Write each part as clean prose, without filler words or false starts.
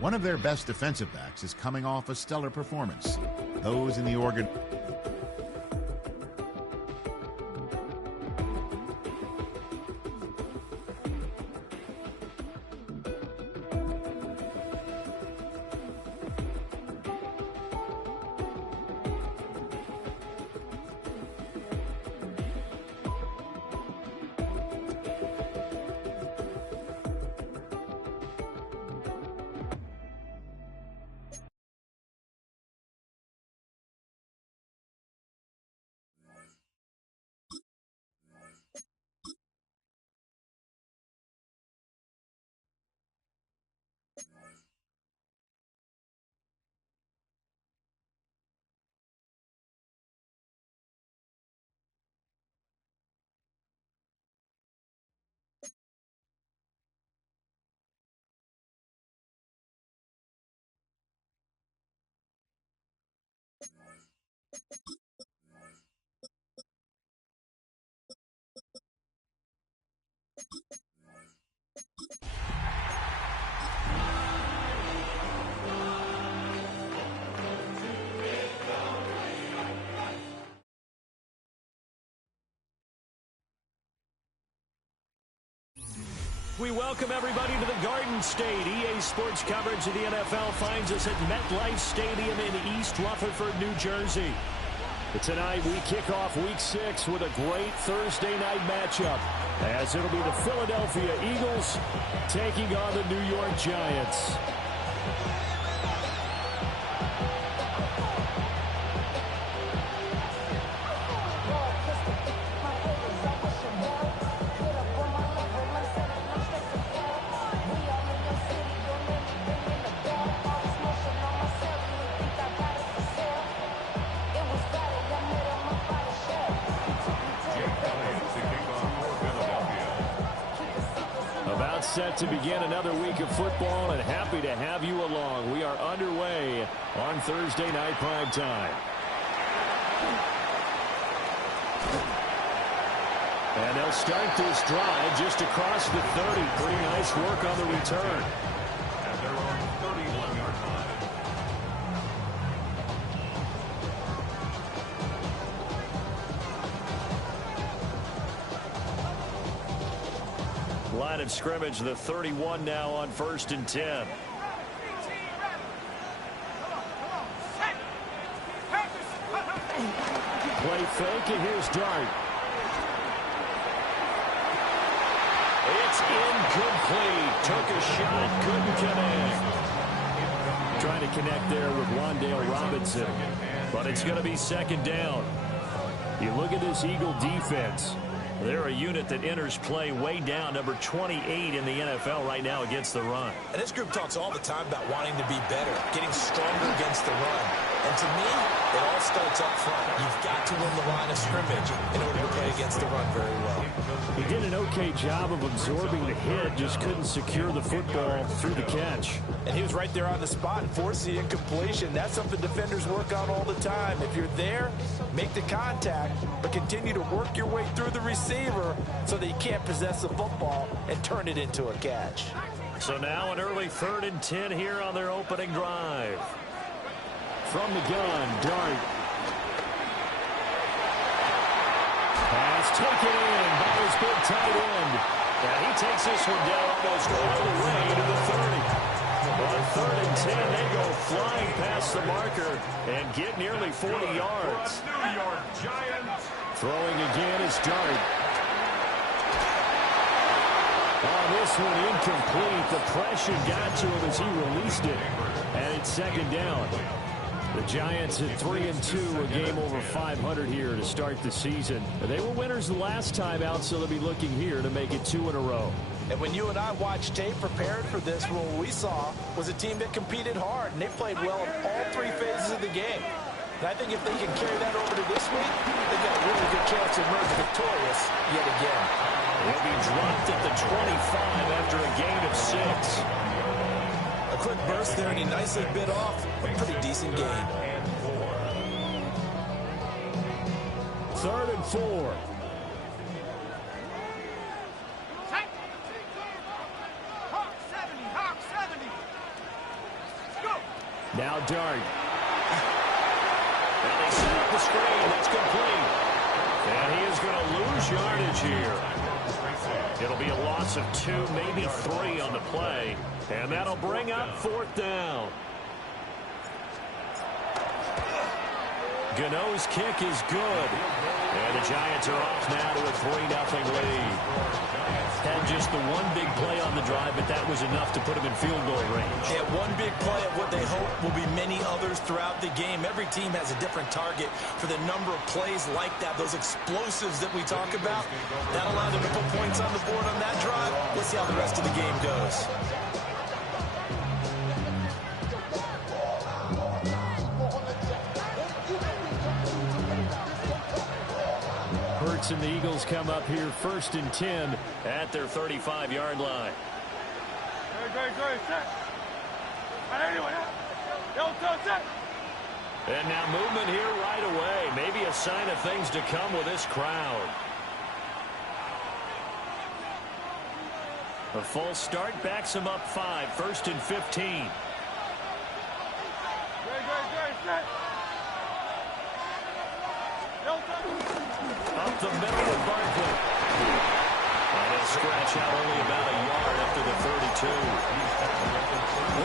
One of their best defensive backs is coming off a stellar performance. Those in the Oregon... We welcome everybody to the Garden State. EA Sports coverage of the NFL finds us at MetLife Stadium in East Rutherford, New Jersey. But tonight we kick off Week 6 with a great Thursday night matchup, as it'll be the Philadelphia Eagles taking on the New York Giants. Set to begin another week of football, and happy to have you along. We are underway on Thursday night prime time. And they'll start this drive just across the 30. Pretty nice work on the return. And they're on 31-yard line. Line of scrimmage, the 31 now on 1st and 10. Play fake, and here's Dart. It's incomplete. Took a shot, couldn't connect. Trying to connect there with Wan'Dale Robinson, but it's going to be second down. You look at this Eagle defense. They're a unit that enters play way down, number 28 in the NFL right now against the run. And this group talks all the time about wanting to be better, getting stronger against the run. And to me, it all starts up front. You've got to win the line of scrimmage in order to play against the run very well. He did an okay job of absorbing the hit, just couldn't secure the football through the catch. And he was right there on the spot and forced the incompletion. That's something defenders work on all the time. If you're there, make the contact, but continue to work your way through the receiver so that you can't possess the football and turn it into a catch. So now an early 3rd and 10 here on their opening drive. From the gun, Dart. Pass taken in by his big tight end. And he takes this one down almost all the way to the 30. On 3rd and 10, they go flying past the marker and get nearly 40 yards. New York Giants. Throwing again is Dart. On this one, incomplete. The pressure got to him as he released it. And it's second down. The Giants at 3-2, a game over 500 here to start the season. They were winners the last time out, so they'll be looking here to make it 2 in a row. And when you and I watched tape prepared for this, what we saw was a team that competed hard, and they played well in all 3 phases of the game. And I think if they can carry that over to this week, they've got a really good chance to emerge victorious yet again. They'll be dropped at the 25 after a gain of 6. A quick burst there, and he nicely bit off a pretty decent gain. 3rd and 4. Now Dart. And they set up the screen. That's complete. And he is going to lose yardage here. It'll be a loss of 2, maybe 3 on the play. And that'll bring up 4th down. Gano's kick is good. And the Giants are off now to a 3-0 lead. Had just the one big play on the drive, but that was enough to put them in field goal range. Yeah, one big play of what they hope will be many others throughout the game. Every team has a different target for the number of plays like that, those explosives that we talk about. That allowed them to put points on the board on that drive. Let's see how the rest of the game goes. Hurts and the Eagles come up here 1st and 10 at their 35-yard line. And now movement here right away. Maybe a sign of things to come with this crowd. A false start backs them up 5, 1st and 15. Up the middle of Barkley. And he'll scratch out only about a yard up to the 32.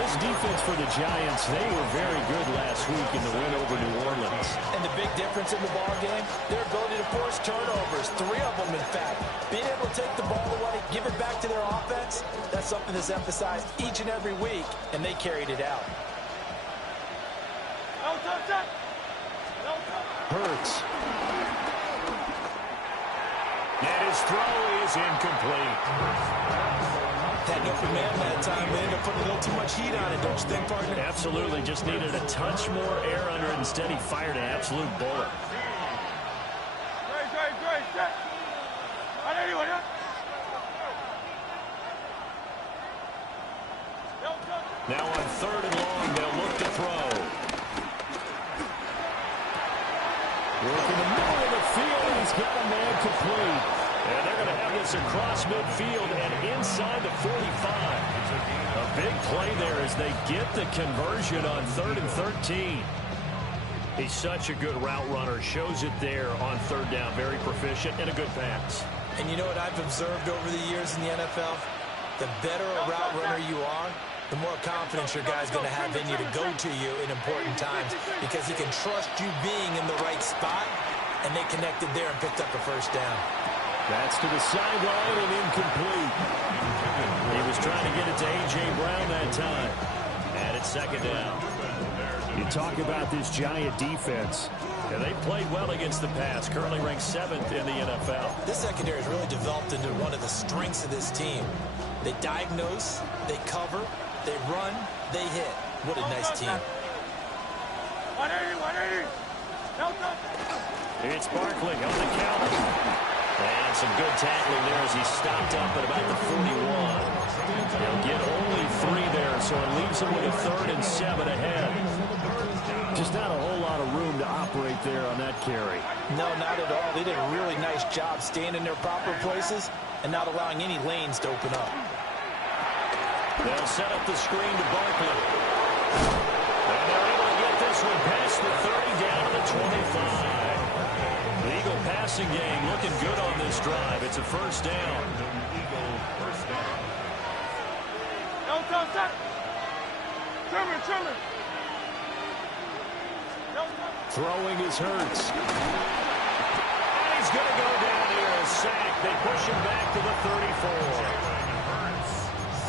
This defense for the Giants, they were very good last week in the win over New Orleans. And the big difference in the ball game, their ability to force turnovers, 3 of them in fact. Being able to take the ball away, give it back to their offense, that's something that's emphasized each and every week, and they carried it out. Hurts. And his throw is incomplete. Had no command that time. They ended up putting a little too much heat on it, don't you think, partner? Absolutely. Just needed a touch more air under it. Instead, he fired an absolute bullet. Now on 3rd and long, they'll look to throw. Working the middle of the field, and he's got a man complete. And they're going to have this across midfield and inside the 45. A big play there as they get the conversion on 3rd and 13. He's such a good route runner. Shows it there on 3rd down. Very proficient and a good pass. And you know what I've observed over the years in the NFL? The better a route runner you are, the more confidence your guy's going to have in you to go to you in important times because he can trust you being in the right spot, and they connected there and picked up a 1st down. That's to the sideline and incomplete. He was trying to get it to A.J. Brown that time. And it's 2nd down. You talk about this Giant defense. And they played well against the pass. Currently ranked 7th in the NFL. This secondary has really developed into one of the strengths of this team. They diagnose, they cover, they run, they hit. What a nice team. 180. It's Barkley on the counter. And some good tackling there as he stopped up at about the 41. He'll get only 3 there, so it leaves him with a 3rd and 7 ahead. Just not a whole lot of room to operate there on that carry. No, not at all. They did a really nice job staying in their proper places and not allowing any lanes to open up. They'll set up the screen to Barkley. And they're able to get this one past the 30 down to the 25. The Eagle passing game looking good on this drive. It's a 1st down. Throwing is Hurts. And he's going to go down here. A sack. They push him back to the 34.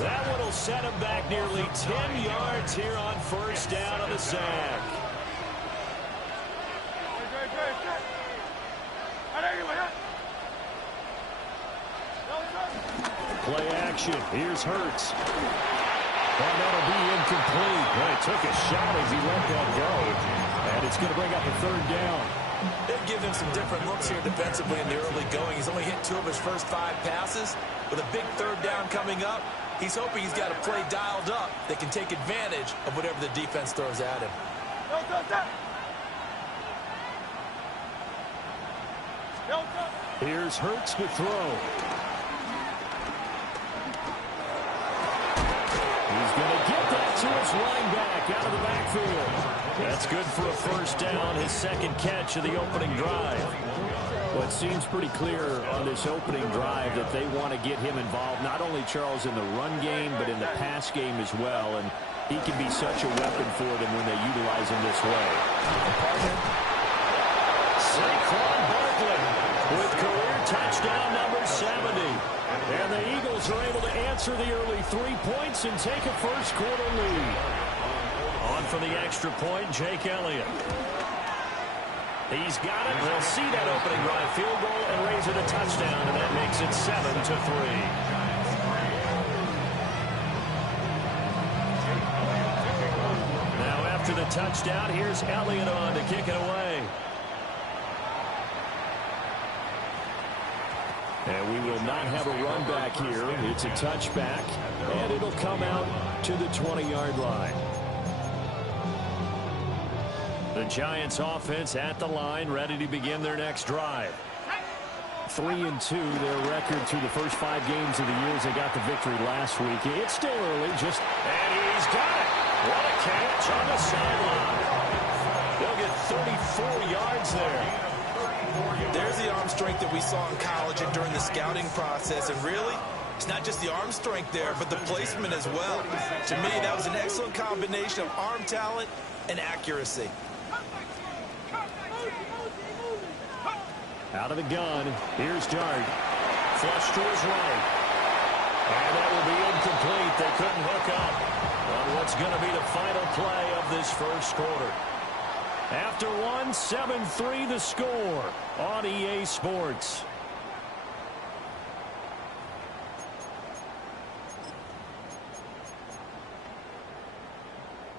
That one will set him back nearly 10 yards here on 1st down on the sack. Play action. Here's Hurts. And that'll be incomplete. Well, he took a shot as he let that go. And it's going to bring up a 3rd down. They've given him some different looks here defensively in the early going. He's only hit 2 of his first 5 passes. With a big 3rd down coming up, he's hoping he's got a play dialed up that can take advantage of whatever the defense throws at him. Here's Hurts to throw. He's going to get that to his running back out of the backfield. That's good for a first down, his second catch of the opening drive. Well, it seems pretty clear on this opening drive that they want to get him involved, not only, Charles, in the run game, but in the pass game as well. And he can be such a weapon for them when they utilize him this way. Saquon Barkley with career touchdown number 70. And the Eagles are able to answer the early 3 points and take a first-quarter lead. On for the extra point, Jake Elliott. He's got it. They'll see that opening drive field goal and raise it a touchdown, and that makes it 7-3. Now after the touchdown, here's Elliott on to kick it away. And we will not have a run back here. It's a touchback, and it'll come out to the 20-yard line. The Giants offense at the line, ready to begin their next drive. 3-2, their record through the first 5 games of the year as they got the victory last week. It's still early, and he's got it. What a catch on the sideline. They'll get 34 yards there. There's the arm strength that we saw in college and during the scouting process. And really, it's not just the arm strength there, but the placement as well. To me, that was an excellent combination of arm talent and accuracy. Out of the gun, here's Dart. Flush to his right. And that will be incomplete. They couldn't hook up on what's going to be the final play of this first quarter. After 7-3 the score on EA Sports.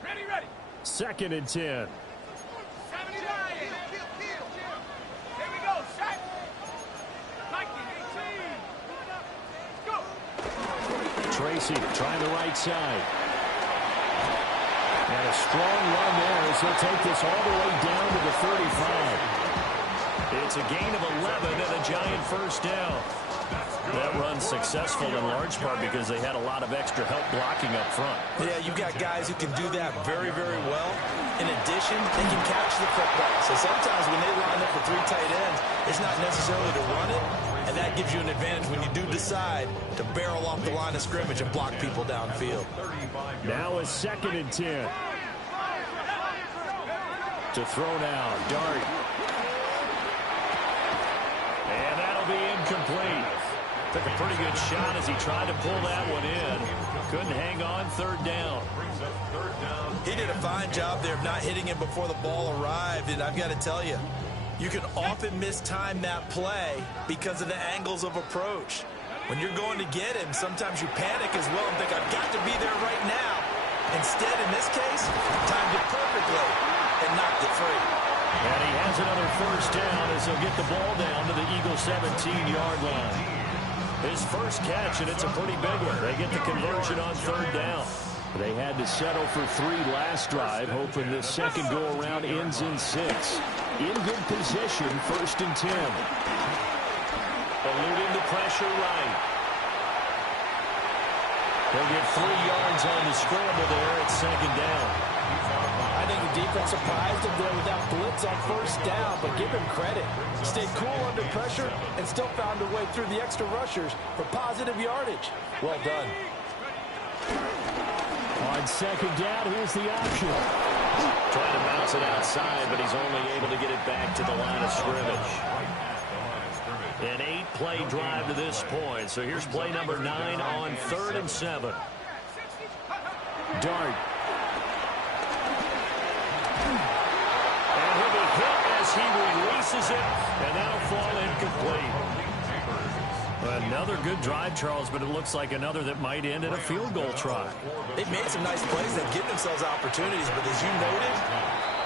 Ready. 2nd and 10. Tracy trying the right side. And a strong run there as he'll take this all the way down to the 35. It's a gain of 11 and a Giant first down. That run's successful in large part because they had a lot of extra help blocking up front. Yeah, you've got guys who can do that very, very well. In addition, they can catch the football. So sometimes when they line up with 3 tight ends, it's not necessarily to run it, and that gives you an advantage when you do decide to barrel off the line of scrimmage and block people downfield. Now a 2nd and 10. To throw now, Dart. And that'll be incomplete. Took a pretty good shot as he tried to pull that one in. Couldn't hang on, 3rd down. He did a fine job there of not hitting him before the ball arrived, and I've got to tell you, you can often mistime that play because of the angles of approach. When you're going to get him, sometimes you panic as well and think, I've got to be there right now. Instead, in this case, timed it perfectly and knocked it free. And he has another first down as he'll get the ball down to the Eagles' 17-yard line. His first catch, and it's a pretty big one. They get the conversion on 3rd down. They had to settle for 3 last drive, hoping this second go-around ends in 6. In good position, 1st and 10. Eluding the pressure right. They'll get 3 yards on the scramble there at 2nd down. I think the defense surprised him there without blitz on 1st down, but give him credit. Stayed cool under pressure and still found a way through the extra rushers for positive yardage. Well done. On 2nd down, here's the option. Trying to bounce it outside, but he's only able to get it back to the line of scrimmage. An 8-play drive to this point. So here's play number 9 on 3rd and 7. Dart. And he'll be hit as he releases it, and that'll fall incomplete. Another good drive, Charles, but it looks like another that might end in a field goal try. They've made some nice plays. They've given themselves opportunities, but as you noted,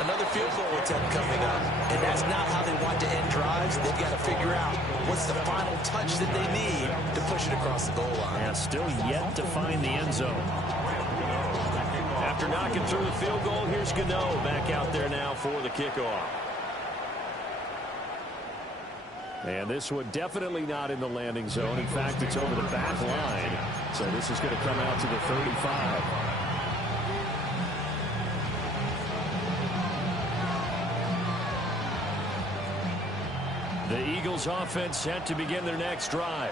another field goal attempt coming up. And that's not how they want to end drives. They've got to figure out what's the final touch that they need to push it across the goal line. Yeah, still yet to find the end zone. After knocking through the field goal, here's Gano back out there now for the kickoff. And this one definitely not in the landing zone. In fact, it's over the back line. So this is going to come out to the 35. The Eagles offense set to begin their next drive.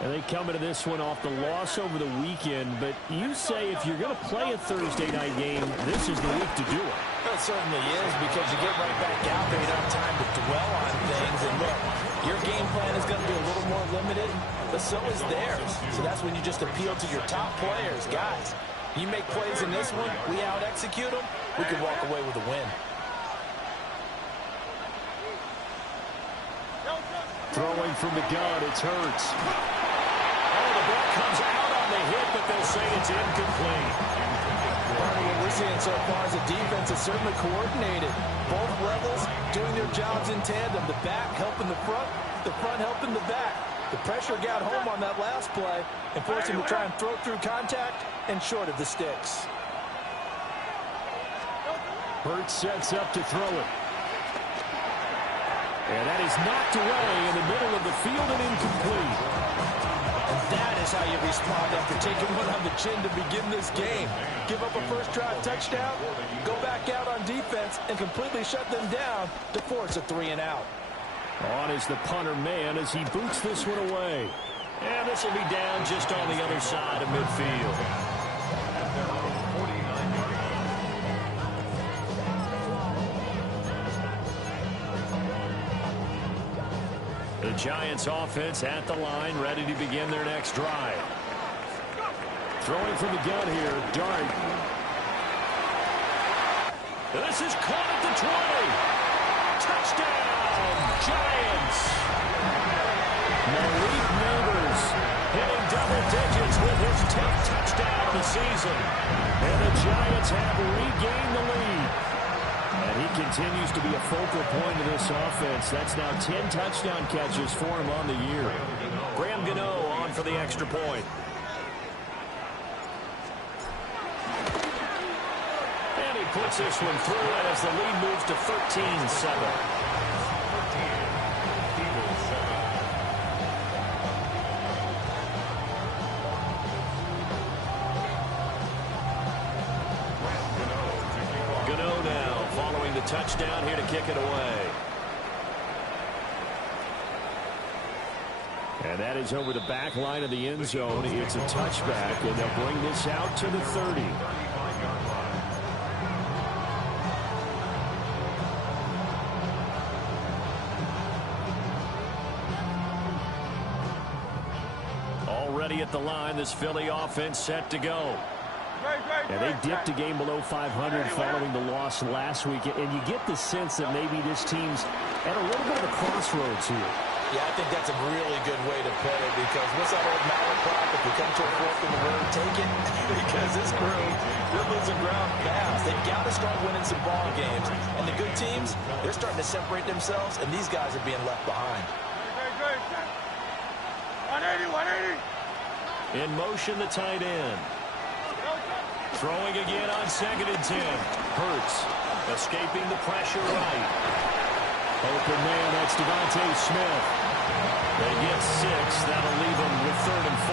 And they come into this one off the loss over the weekend, but you say if you're going to play a Thursday night game, this is the week to do it. Well, it certainly is, because you get right back out there. You don't have time to dwell on things. And look, your game plan is going to be a little more limited, but so is theirs. So that's when you just appeal to your top players. Guys, you make plays in this one, we out-execute them, we could walk away with a win. Throwing from the gun, it's Hurts. Oh, the ball comes out on the hit, but they'll say it's incomplete. What we're seeing so far is the defense is certainly coordinated. Both levels doing their jobs in tandem. The back helping the front helping the back. The pressure got home on that last play and forced him to try and throw through contact and short of the sticks. Hurts sets up to throw it. And that is knocked away in the middle of the field and incomplete. And that is how you respond after taking one on the chin to begin this game. Give up a first drive touchdown, go back out on defense, and completely shut them down to force a 3-and-out. On is the punter man as he boots this one away. And this will be down just on the other side of midfield. The Giants offense at the line, ready to begin their next drive. Throwing from the gun here, Dart. This is caught at the 20. Touchdown, Giants. Malik Neighbors hitting double digits with his 10th touchdown of the season. And the Giants have regained the lead. And he continues to be a focal point of this offense. That's now 10 touchdown catches for him on the year. Graham Gano on for the extra point. And he puts this one through as the lead moves to 13-7. Touchdown here to kick it away. And that is over the back line of the end zone. It's a touchback, and they'll bring this out to the 30. Already at the line, this Philly offense set to go. And they dipped a game below 500 following the loss last week. And you get the sense that maybe this team's at a little bit of a crossroads here. Yeah, I think that's a really good way to put it, because what's that old malaprop? If we come to a fork in the road, take it. Because this crew, they're losing ground fast. They've got to start winning some ball games. And the good teams, they're starting to separate themselves, and these guys are being left behind. 180. In motion, the tight end. Throwing again on 2nd and 10. Hurts escaping the pressure right. Open man, that's Devontae Smith. They get 6. That'll leave them with 3rd and 4.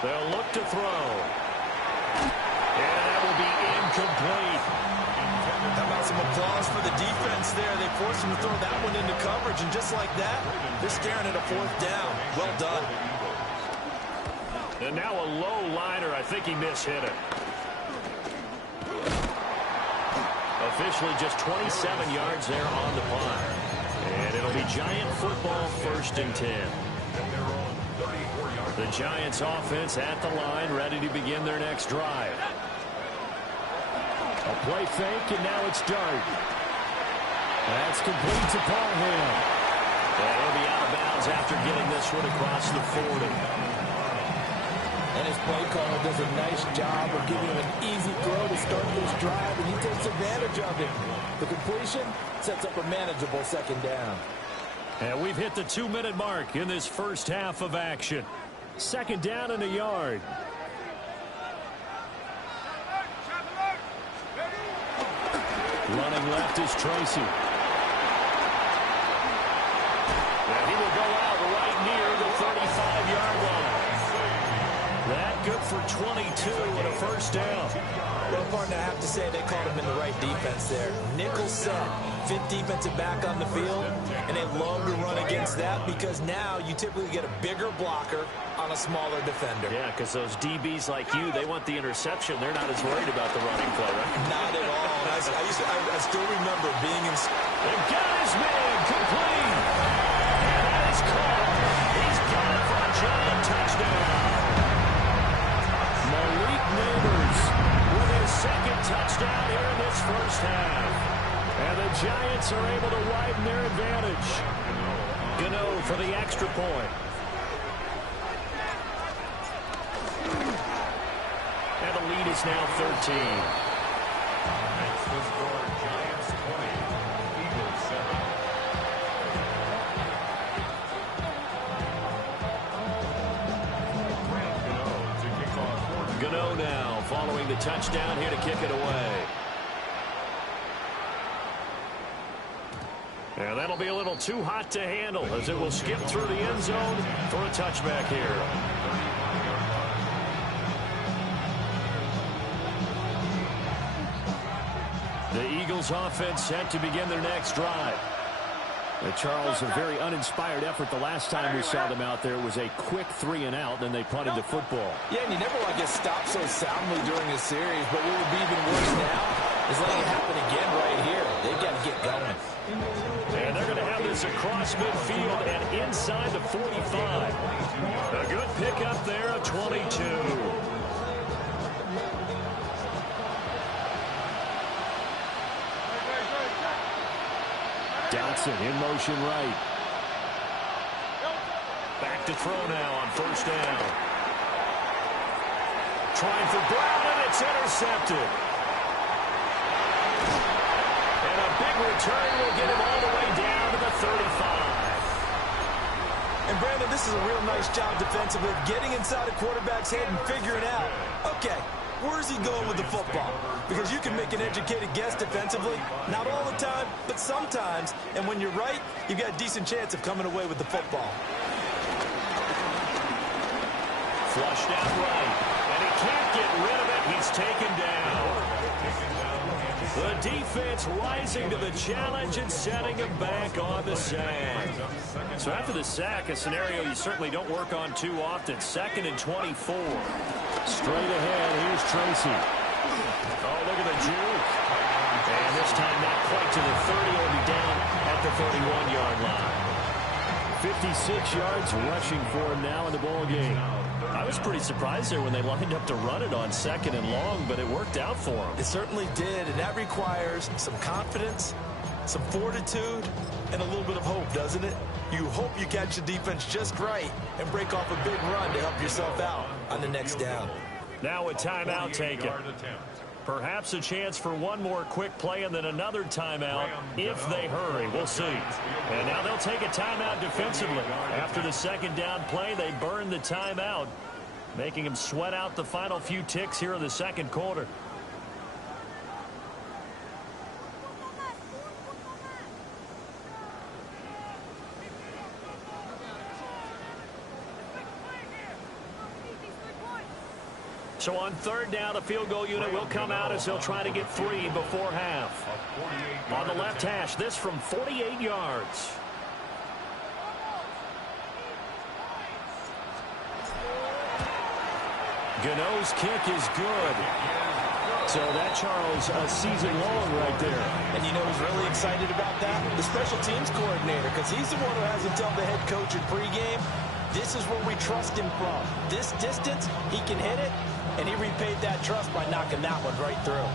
They'll look to throw. And that will be incomplete. How about some applause for the defense there? They forced him to throw that one into coverage, and just like that, they're staring at a 4th down. Well done. And now a low liner. I think he mishit it. Officially just 27 yards there on the punt. And it'll be Giant football, 1st and 10. The Giants offense at the line, ready to begin their next drive. A play fake, and now it's Dart. That's complete to Parham. And he'll be out of bounds after getting this one across the 40. And his play caller does a nice job of giving him an easy throw to start this drive, and he takes advantage of it. The completion sets up a manageable 2nd down. And we've hit the 2-minute mark in this first half of action. 2nd down and a yard. Running left is Tracy. 22 and a first down. Well, partner, I have to say they called him in the right defense there. Nickel set, fifth defensive back on the field, and they love to run against that because now you typically get a bigger blocker on a smaller defender. Yeah, because those DBs like you, they want the interception. They're not as worried about the running play, right? Not at all. I still remember being in... They've got his man complete. And that is caught. He's got it for a giant touchdown. Malik Neighbors with his second touchdown here in this first half. And the Giants are able to widen their advantage. Gano for the extra point. And the lead is now 13. Makes the score Giants 20, Eagles 7. Gano now following the touchdown here to kick it away. And that'll be a little too hot to handle as it will skip through the end zone for a touchback here. The Eagles offense set to begin their next drive. Charles, a very uninspired effort the last time we saw them out there was a quick 3-and-out, then they punted the football. Yeah, and you never want to get stopped so soundly during a series, but what would be even worse now is letting it happen again right here. They've got to get going. And they're going to have this across midfield and inside the 45. A good pickup there of 22. Dotson in motion right. Back to throw now on first down. Trying for Brown, and it's intercepted. And a big return will get him all the way down to the 35. And Brandon, this is a real nice job defensively, getting inside a quarterback's head and figuring out, okay, where's he going with the football? Because you can make an educated guess defensively. Not all the time, but sometimes. And when you're right, you've got a decent chance of coming away with the football. Flushed out right. And he can't get rid of it. He's taken down. The defense rising to the challenge and setting him back on the sand. So after the sack, a scenario you certainly don't work on too often. 2nd and 24. Straight ahead, here's Tracy. Oh, look at the juke. And this time not quite to the 30. He'll be down at the 31-yard line. 56 yards rushing for him now in the ball game. I was pretty surprised there when they lined up to run it on 2nd and long, but it worked out for him. It certainly did, and that requires some confidence, some fortitude, and a little bit of hope, doesn't it? You hope you catch the defense just right and break off a big run to help yourself out on the next down. Now a timeout taken. Perhaps a chance for one more quick play and then another timeout if they hurry. We'll see. And now they'll take a timeout defensively. After the 2nd down play, they burn the timeout, making them sweat out the final few ticks here in the 2nd quarter. So on 3rd down, the field goal unit will come out as he'll try to get 3 before half. On the left hash, this from 48 yards. Gano's kick is good. So that, Charles, a season long right there. And you know who's really excited about that? The special teams coordinator, because he's the one who has to tell the head coach in pregame, this is where we trust him from. This distance, he can hit it, and he repaid that trust by knocking that one right through.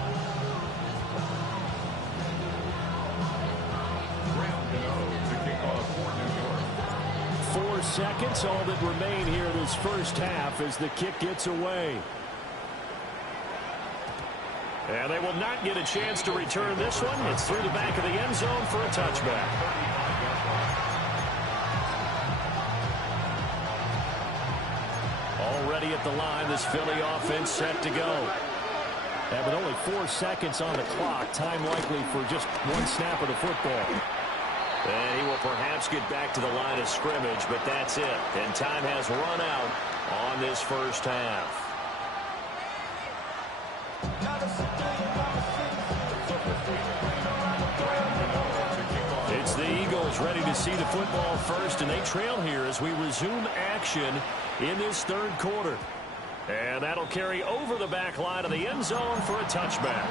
4 seconds, all that remain here this first half as the kick gets away. And they will not get a chance to return this one. It's through the back of the end zone for a touchback. Already at the line, this Philly offense set to go. And with only 4 seconds on the clock, time likely for just one snap of the football. And he will perhaps get back to the line of scrimmage, but that's it. And time has run out on this first half. It's the Eagles ready to see the football first, and they trail here as we resume action in this third quarter. And that'll carry over the back line of the end zone for a touchback.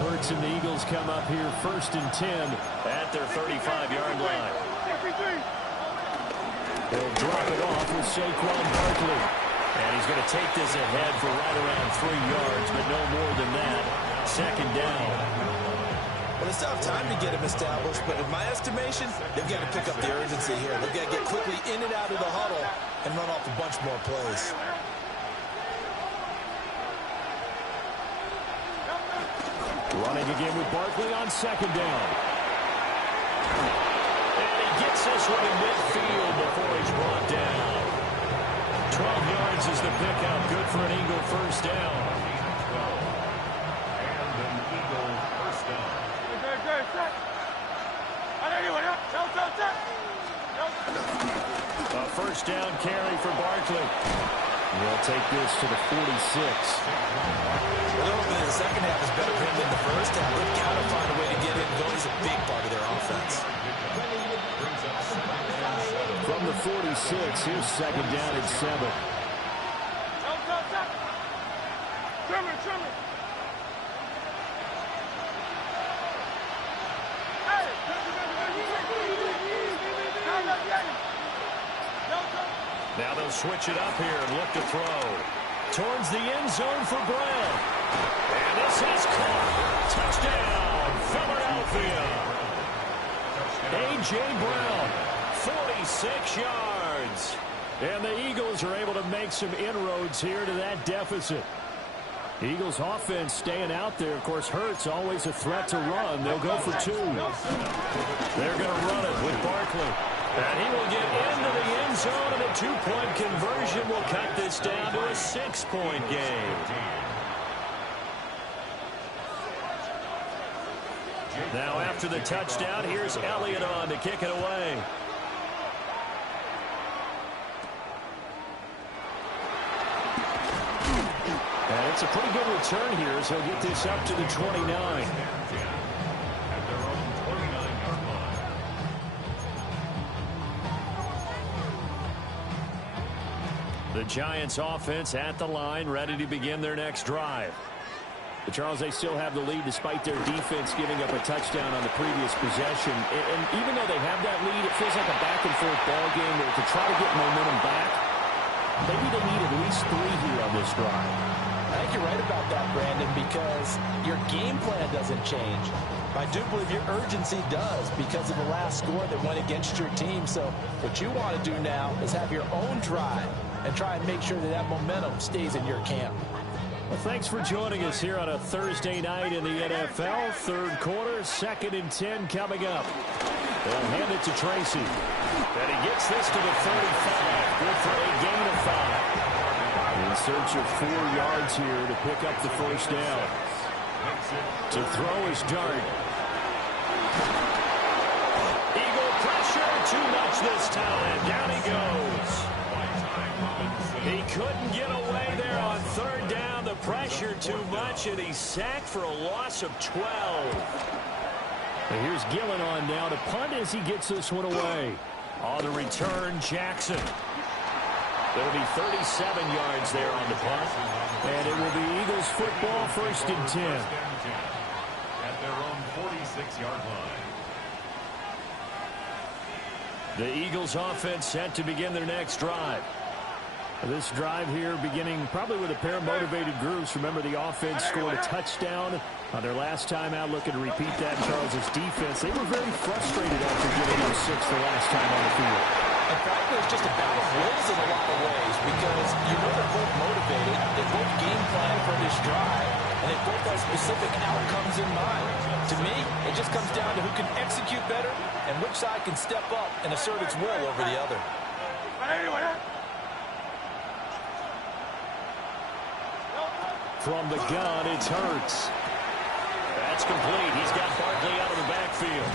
Hurts and the Eagles come up here 1st and 10 at their 35-yard line. They'll drop it off with Saquon Barkley. And he's going to take this ahead for right around 3 yards, but no more than that. 2nd down. Well, they still have time to get him established, but in my estimation, they've got to pick up the urgency here. They've got to get quickly in and out of the huddle and run off a bunch more plays. Running again with Barkley on 2nd down. And he gets this one in midfield before he's brought down. 12 yards is the pickup. Good for an Eagle 1st down. And an Eagle 1st down. A 1st down carry for Barkley. We'll take this to the 46. A little bit of the second half is better for him than the first half. They've got to find a way to get in. He's a big part of their offense. From the 46, here's 2nd down and 7. Now they'll switch it up here and look to throw. Towards the end zone for Brown. And this is caught. Touchdown, Philadelphia. A.J. Brown, 46 yards. And the Eagles are able to make some inroads here to that deficit. Eagles offense staying out there. Of course, Hurts always a threat to run. They'll go for 2. They're going to run it with Barkley. And he will get into the end zone, and a 2-point conversion will cut this down to a 6-point game. Now after the touchdown, here's Elliott on to kick it away. And it's a pretty good return here as he'll get this up to the 29. The Giants offense at the line, ready to begin their next drive. But Charles, they still have the lead despite their defense giving up a touchdown on the previous possession. And even though they have that lead, it feels like a back-and-forth ball game where to try to get momentum back, maybe they need at least 3 here on this drive. I think you're right about that, Brandon, because your game plan doesn't change. I do believe your urgency does because of the last score that went against your team. So what you want to do now is have your own drive and try and make sure that that momentum stays in your camp. Well, thanks for joining us here on a Thursday night in the NFL. Third quarter, 2nd and 10 coming up. They'll hand it to Tracy. And he gets this to the 35. Good for a gain of 5. In search of 4 yards here to pick up the 1st down. To throw is Dart. Eagle pressure, too much this time. Down he goes. He couldn't get away there on 3rd down. The pressure too much, and he's sacked for a loss of 12. And here's Gillen on now to punt as he gets this one away. On the return, Jackson. There'll be 37 yards there on the punt. And it will be Eagles football, 1st and 10. At their own 46-yard line. The Eagles offense set to begin their next drive. This drive here beginning probably with a pair of motivated groups. Remember, the offense scored a touchdown on their last time out. Looking to repeat that in Charles' defense. They were very frustrated after giving them 6 the last time on the field. In fact, it's just a battle of wills in a lot of ways because you know they're both motivated. They both game plan for this drive, and they both have specific outcomes in mind. To me, it just comes down to who can execute better and which side can step up and assert its will over the other. From the gun, it's Hurts. That's complete. He's got Barkley out of the backfield.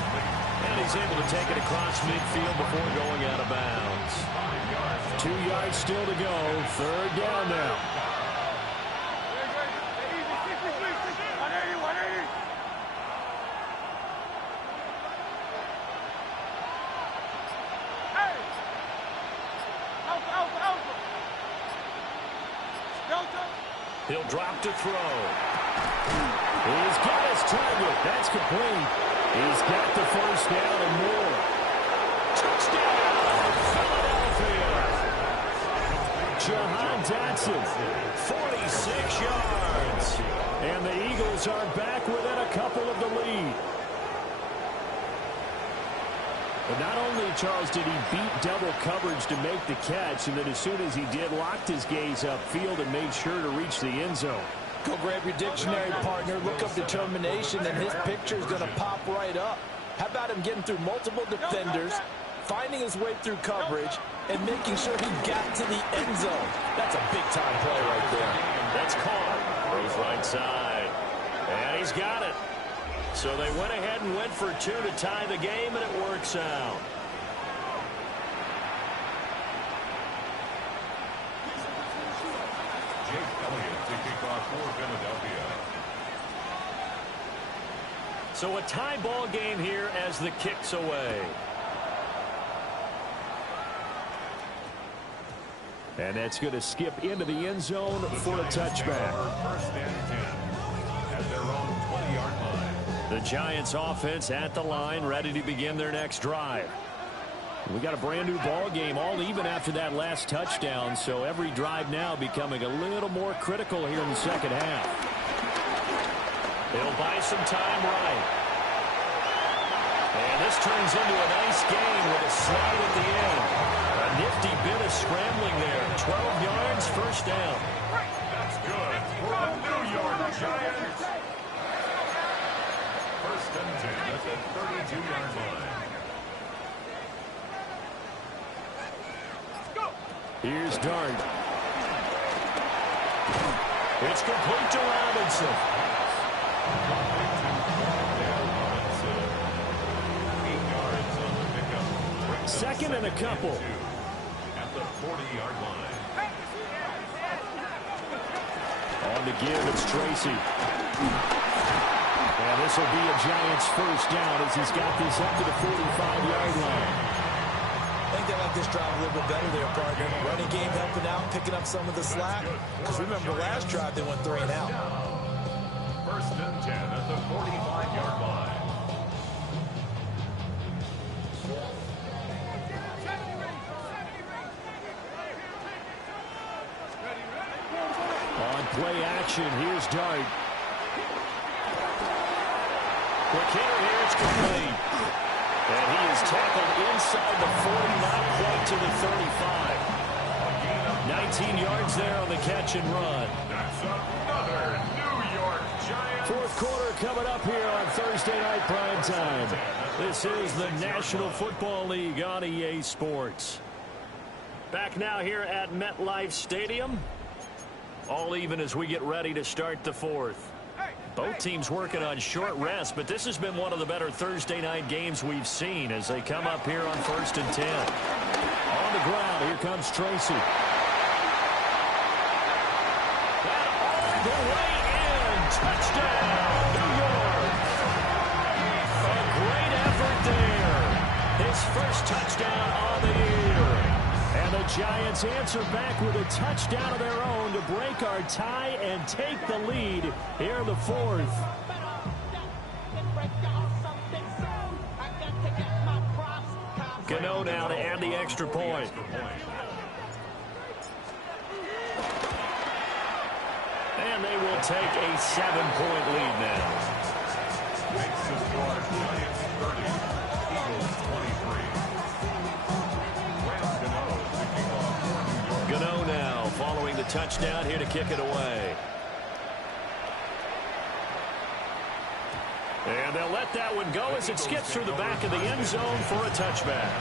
And he's able to take it across midfield before going out of bounds. 2 yards still to go. Third down now. He'll drop to throw. He's got his target. That's complete. He's got the first down and more. Touchdown, Philadelphia. Jahan Dotson, 46 yards. And the Eagles are back within a couple of the lead. But not only, Charles, did he beat double coverage to make the catch, and then as soon as he did, locked his gaze upfield and made sure to reach the end zone. Go grab your dictionary, partner. Look up determination, and his picture is going to pop right up. How about him getting through multiple defenders, finding his way through coverage, and making sure he got to the end zone? That's a big-time play right there. That's caught. Throws right side. And he's got it. So they went ahead and went for 2 to tie the game, and it works out. Jake Elliott to kick off for Philadelphia. So a tie ball game here as the kick's away. And that's going to skip into the end zone for a touchback. First and 10 at their own 20-yard line. The Giants offense at the line, ready to begin their next drive. We got a brand new ball game, all even after that last touchdown, so every drive now becoming a little more critical here in the second half. They'll buy some time right. And this turns into a nice game with a slide at the end. A nifty bit of scrambling there. 12 yards, first down. That's good for the New York Giants. First and 10 at the 32-yard line. Here's Dart. It's complete to Robinson. 8 yards on the pickup. Second and a couple. At the 40-yard line. On the give, it's Tracy. And this will be a Giants first down as he's got this up to the 45-yard line. I think they like this drive a little bit better there, partner. Running game helping out, picking up some of the slack. Because remember, last drive they went 3 and out. First and 10 at the 45-yard line. On play action, here's Dart. Quick hitter here, it's complete. And he is tackled inside the 40, not quite to the 35. 19 yards there on the catch and run. That's another New York Giants. Fourth quarter coming up here on Thursday night prime time. This is the National Football League on EA Sports. Back now here at MetLife Stadium. All even as we get ready to start the fourth. Both teams working on short rest, but this has been one of the better Thursday night games we've seen as they come up here on first and 10. On the ground, here comes Tracy. And all the way in. Touchdown, New York. A great effort there. His first touchdown on the year. And the Giants answer back with a touchdown of their own to break our tie and take the lead here in the fourth. Gano now to add the extra point. And they will take a 7-point lead now. Makes the score Giants 30, Eagles 23. Gano now following the touchdown here to kick it away. And they'll let that one go as it skips through the back of the end zone for a touchback.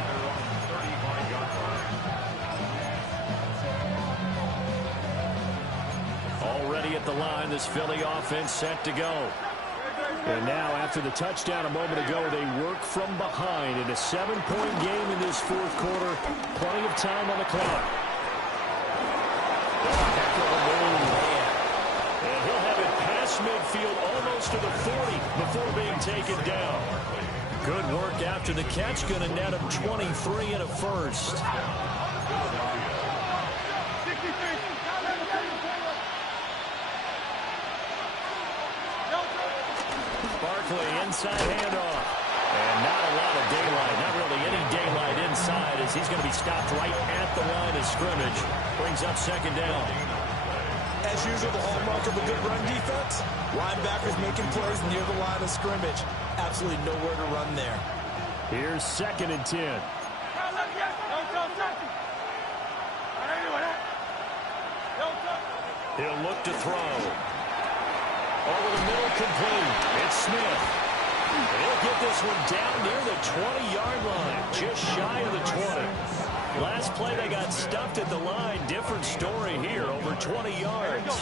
Already at the line, this Philly offense set to go. And now, after the touchdown a moment ago, they work from behind in a 7-point game in this fourth quarter. Plenty of time on the clock. field almost to the 40 before being taken down. Good work after the catch. Going to net him 23 and a first. Barkley inside handoff. And not a lot of daylight. Not really any daylight inside as he's going to be stopped right at the line of scrimmage. Brings up second down. As usual, the hallmark of a good run defense, linebackers making plays near the line of scrimmage. Absolutely nowhere to run there. Here's 2nd and 10. He'll look to throw. Over the middle, complete. It's Smith. He'll get this one down near the 20-yard line, just shy of the 20. Last play, they got stuffed at the line. Different story here, over 20 yards.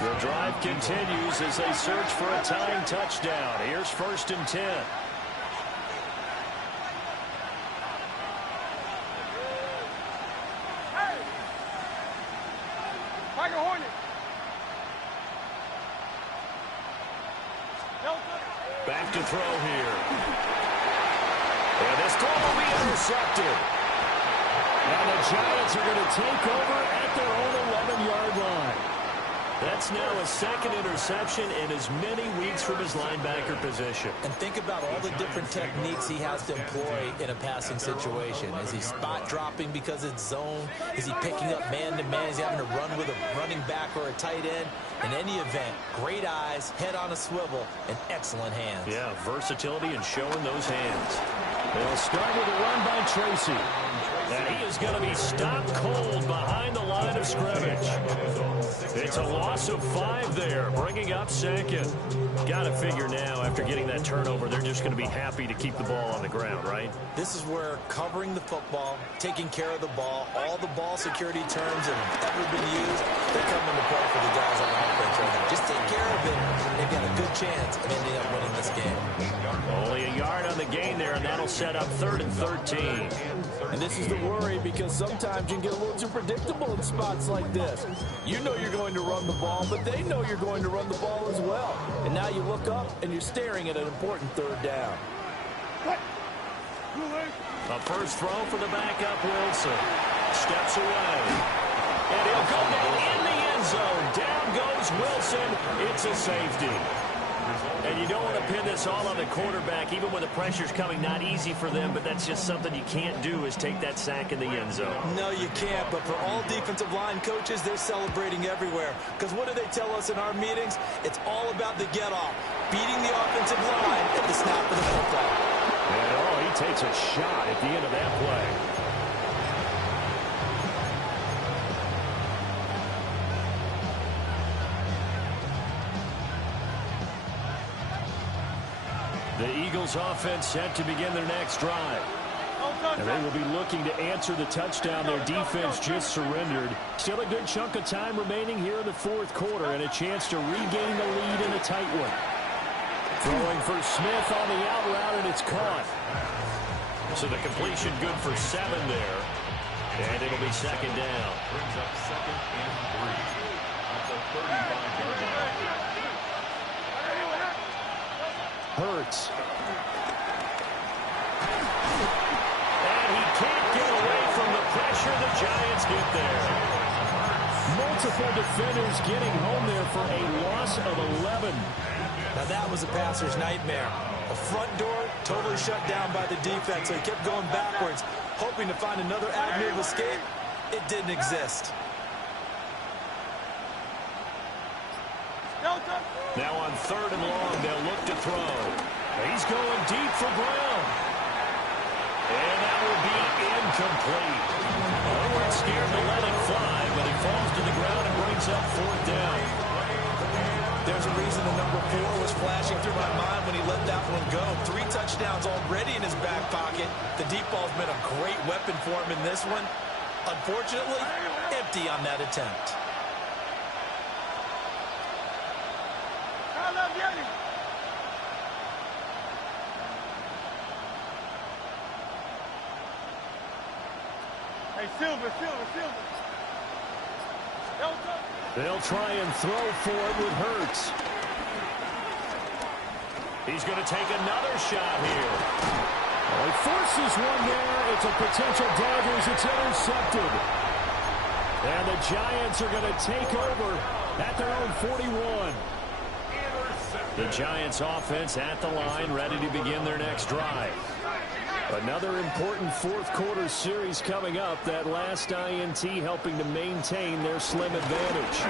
The drive continues as they search for a tying touchdown. Here's 1st and 10. Back to throw here. And this throw will be intercepted. And the Giants are going to take over at their own 11-yard line. That's now a 2nd interception in as many weeks from his linebacker position. And think about all the different techniques he has to employ in a passing situation. Is he spot dropping because it's zone? Is he picking up man-to-man? Is he having to run with a running back or a tight end? In any event, great eyes, head on a swivel, and excellent hands. Yeah, versatility and showing those hands. They'll start with a run by Tracy. And he is going to be stopped cold behind the line of scrimmage. It's a loss of 5 there, bringing up 2nd. Got to figure now, after getting that turnover, they're just going to be happy to keep the ball on the ground, right? This is where covering the football, taking care of the ball, all the ball security terms that have ever been used, they come into play for the guys on offense right now. Just take care of it. They've got a good chance of ending up winning this game. Only a yard on the gain there, and that'll set up 3rd and 13. And this is the worry, because sometimes you can get a little too predictable in spots like this. You know you're going to run the ball, but they know you're going to run the ball as well. And now you look up, and you're staring at an important 3rd down. A first throw for the backup, Wilson. Steps away. And he'll go down in the end zone. Down goes Wilson. It's a safety. And you don't want to pin this all on the quarterback, even when the pressure's coming. Not easy for them, but that's just something you can't do, is take that sack in the end zone. No, you can't, but for all defensive line coaches, they're celebrating everywhere. Because what do they tell us in our meetings? It's all about the get-off, beating the offensive line at the snap of the football. And, he takes a shot at the end of that play. The Eagles offense set to begin their next drive. And they will be looking to answer the touchdown their defense just surrendered. Still a good chunk of time remaining here in the 4th quarter, and a chance to regain the lead in a tight one. Throwing for Smith on the out route, and it's caught. So the completion good for 7 there. And it'll be 2nd down. Brings up 2nd and 3 at the 35-yard line. Hurts. And he can't get away from the pressure. The Giants get there. Multiple defenders getting home there for a loss of 11. Now that was a passer's nightmare. The front door totally shut down by the defense, so he kept going backwards, hoping to find another avenue of escape. It didn't exist. Now on 3rd and long, they'll look to throw. He's going deep for Brown. And that will be incomplete. They weren't scared to let it fly, but he falls to the ground and brings up 4th down. There's a reason the number 4 was flashing through my mind when he let that one go. 3 touchdowns already in his back pocket. The deep ball's been a great weapon for him in this one. Unfortunately, empty on that attempt. Hey, Silver. They'll try and throw for it with Hurts. He's going to take another shot here. Well, he forces one there. It's a potential dagger as it's intercepted. And the Giants are going to take over at their own 41. The Giants offense at the line, ready to begin their next drive. Another important fourth quarter series coming up. That last INT helping to maintain their slim advantage.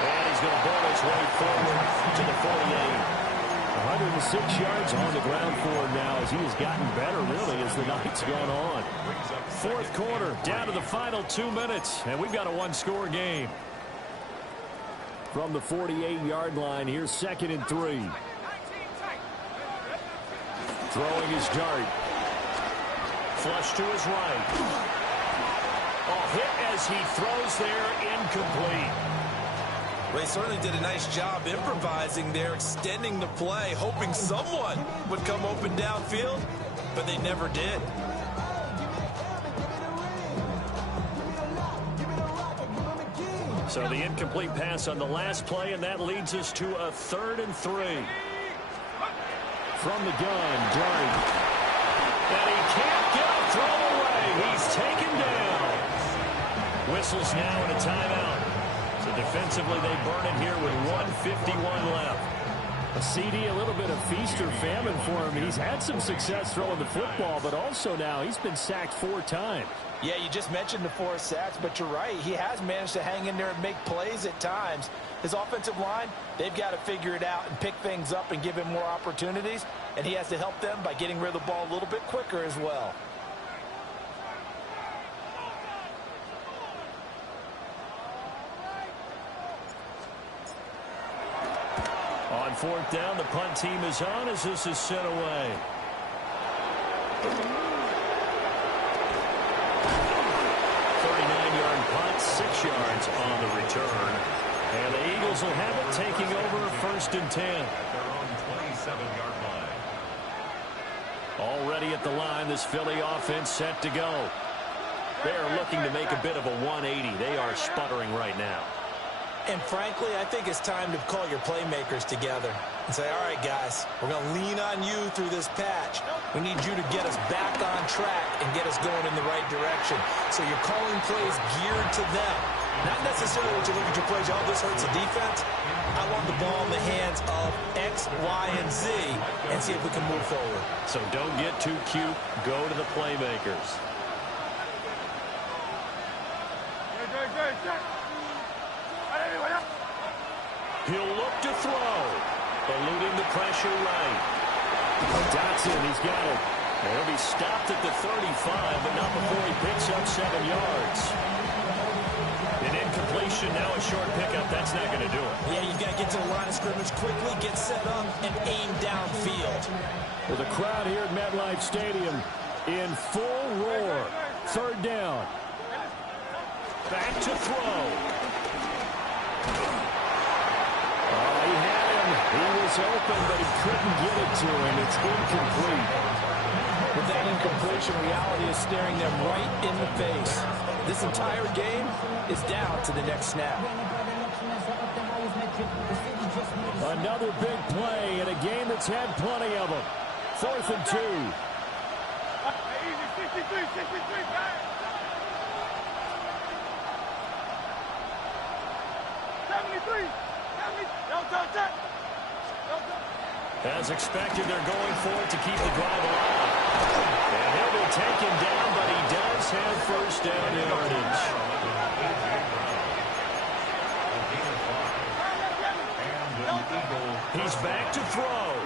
And he's going to ball his way forward to the 48. 106 yards on the ground for him now as he has gotten better, really, as the night's gone on. Fourth quarter, down to the final 2 minutes, and we've got a one-score game. From the 48-yard line, here's 2nd and 3. Throwing his dart. Flush to his right. Hit as he throws there, incomplete. Well, he certainly did a nice job improvising there, extending the play, hoping someone would come open downfield, but they never did. So the incomplete pass on the last play, and that leads us to a 3rd and 3. From the gun, Dart. And he can't get a throw away. He's taken down. Whistles now and a timeout. So defensively, they burn it here with 1:51 left. A CD, a little bit of feast or famine for him. He's had some success throwing the football, but also now he's been sacked 4 times. Yeah, you just mentioned the 4 sacks, but you're right. He has managed to hang in there and make plays at times. His offensive line, they've got to figure it out and pick things up and give him more opportunities, and he has to help them by getting rid of the ball a little bit quicker as well. On 4th down, the punt team is on as this is sent away. Punt, 6 yards on the return. And the Eagles will have it, taking over 1st and 10. At their own 27-yard line. Already at the line, this Philly offense set to go. They are looking to make a bit of a 180. They are sputtering right now. And frankly, I think it's time to call your playmakers together and say, all right, guys, we're going to lean on you through this patch. We need you to get us back on track and get us going in the right direction. So you're calling plays geared to them. Not necessarily that you look at your plays, oh, this hurts the defense. I want the ball in the hands of X, Y, and Z and see if we can move forward. So don't get too cute. Go to the playmakers. He'll look to throw. Eluding the pressure right. Dotson, he's got it. And he'll be stopped at the 35, but not before he picks up 7 yards. An incompletion, now a short pickup. That's not going to do it. Yeah, you've got to get to the line of scrimmage quickly, get set up, and aim downfield. Well, the crowd here at MetLife Stadium in full roar. 3rd down. Back to throw. He had him. He was open, but he couldn't get it to him. It's incomplete. With that incompletion, reality is staring them right in the face. This entire game is down to the next snap. Another big play in a game that's had plenty of them. 4th and 2. 73. As expected, they're going for it to keep the drive alive. And he'll be taken down, but he does have 1st down yardage. He's back to throw.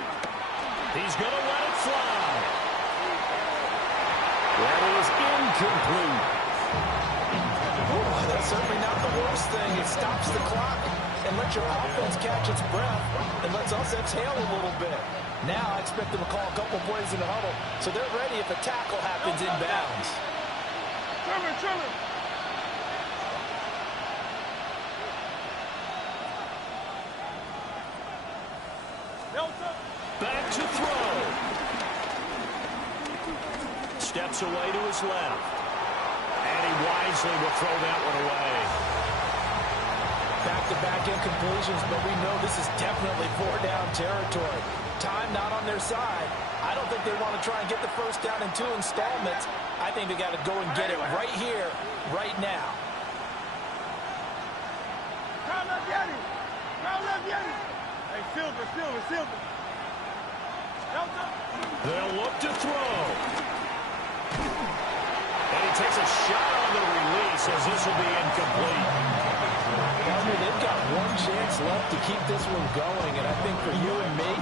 He's going to let it fly. That is incomplete. Oh, that's certainly not the worst thing. It stops the clock and lets your offense catch its breath and lets us exhale a little bit. Now I expect them to call a couple plays in the huddle so they're ready if a tackle happens inbounds. Back to throw. Steps away to his left. And he wisely will throw that one away. back-to-back incompletions, but we know this is definitely four-down territory. Time not on their side. I don't think they want to try and get the first down in 2 installments. I think they got to go and get it right here, right now. Hey, Silver. They'll look to throw. And he takes a shot on the release as this will be incomplete. They've got one chance left to keep this one going, and I think for you and me,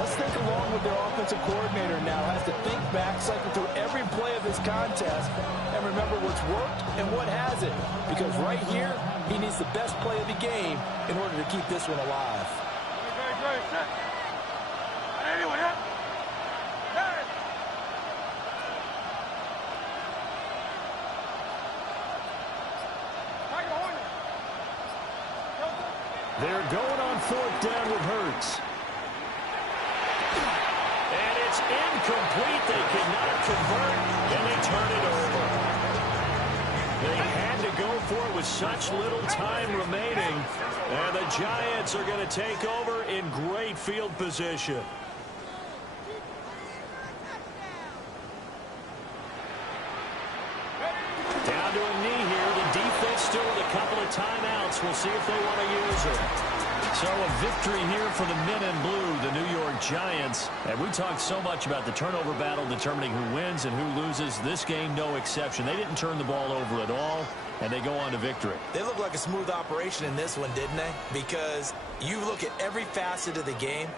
let's think along with their offensive coordinator now. Has to think back, cycle through every play of this contest, and remember what's worked and what hasn't. Because right here, he needs the best play of the game in order to keep this one alive. They're going on 4th down with Hurts. And it's incomplete. They cannot convert, and they turn it over. They had to go for it with such little time remaining. And the Giants are going to take over in great field position. Down to a knee here. The defense still with a couple of timeouts. We'll see if they want to use it. So a victory here for the men in blue, the New York Giants. And we talked so much about the turnover battle determining who wins and who loses. This game, no exception. They didn't turn the ball over at all, and they go on to victory. They look like a smooth operation in this one, didn't they? Because you look at every facet of the game,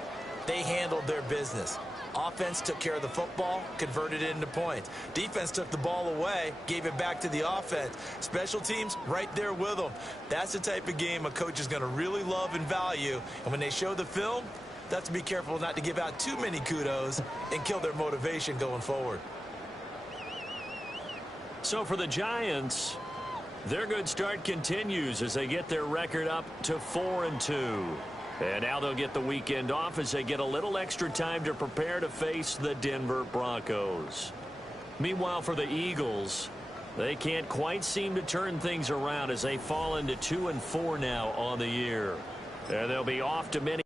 they handled their business. Offense took care of the football, converted it into points. Defense took the ball away, gave it back to the offense. Special teams right there with them. That's the type of game a coach is going to really love and value. And when they show the film, they have to be careful not to give out too many kudos and kill their motivation going forward. So for the Giants, their good start continues as they get their record up to 4-2. And now they'll get the weekend off as they get a little extra time to prepare to face the Denver Broncos. Meanwhile, for the Eagles, they can't quite seem to turn things around as they fall into 2-4 now on the year. And they'll be off to many